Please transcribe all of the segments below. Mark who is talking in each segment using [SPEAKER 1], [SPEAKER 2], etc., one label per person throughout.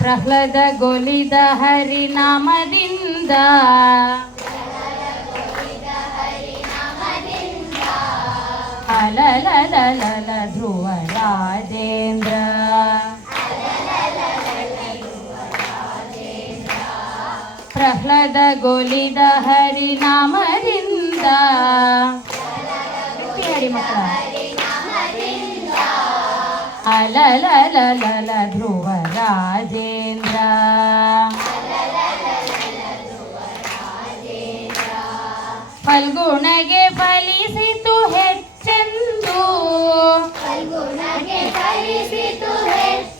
[SPEAKER 1] ಪ್ರಹ್ಲಾದ ಗೊಲಿದ ಹರಿನಾಮದಿಂದ ಅಲಲಲಲಲ ಧ್ರುವ ರಾಜೇಂದ್ರ ಪ್ರಹ್ಲಾದ ಗೊಲಿದ ಹರಿನಾಮದಿಂದ ಗಟ್ಟಿ ಹಾಡಿ ಮಕ್ಕಳ ಅಲಲಲಲಲ ಧ್ರುವ ರಾಜೇಂದ್ರ ಫಲ್ಗುಣಗೆ ಫಲಿಸಿತು ಹೆಚ್ಚೆಂದು
[SPEAKER 2] ಫಲ್ಗುಣಗೆ ಫಲಿಸಿತು ಹೆಚ್ಚೆಂದು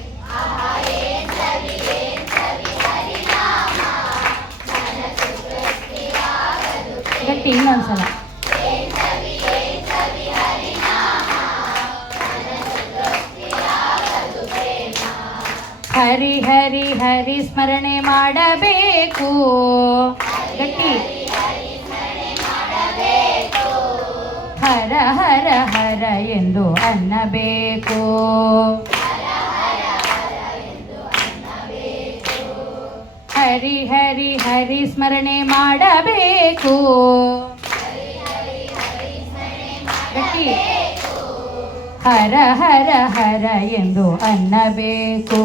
[SPEAKER 1] ಗಟ್ಟಿ ಇನ್ನೊಂದ್ಸಲ ಹರಿ ಹರಿ ಹರಿ ಸ್ಮರಣೆ ಮಾಡಬೇಕು. ಗಟ್ಟಿ. ಹರ ಹರ ಹರ ಎಂದು ಅನ್ನಬೇಕು. ಹರಿ ಹರಿ ಹರಿ ಸ್ಮರಣೆ ಮಾಡಬೇಕು. ಹರ ಹರ ಹರ ಎಂದು ಅನ್ನಬೇಕು.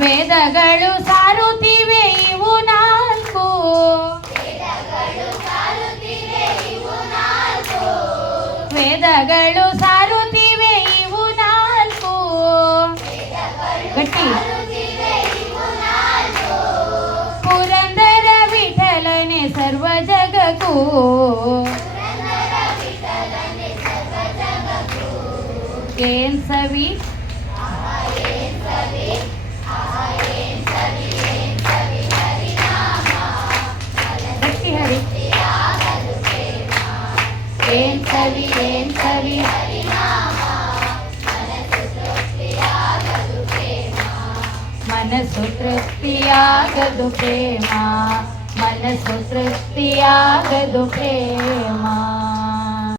[SPEAKER 1] ವೇದಗಳು ಸಾರುತ್ತಿವೆ ಇವು ನಾಲ್ಕು. ವೇದಗಳು గట్టి. పురందర విఠలనే సర్వ జగకు ఏం సవి? గట్టి హరి. ఏం సవి? ఏం సవి? హరినా ಮನಸ್ಸು ತೃಪ್ತಿಯಾಗದು ಪ್ರೇಮ ಮನಸ್ಸು ತೃಪ್ತಿಯಾಗದು ಪ್ರೇಮ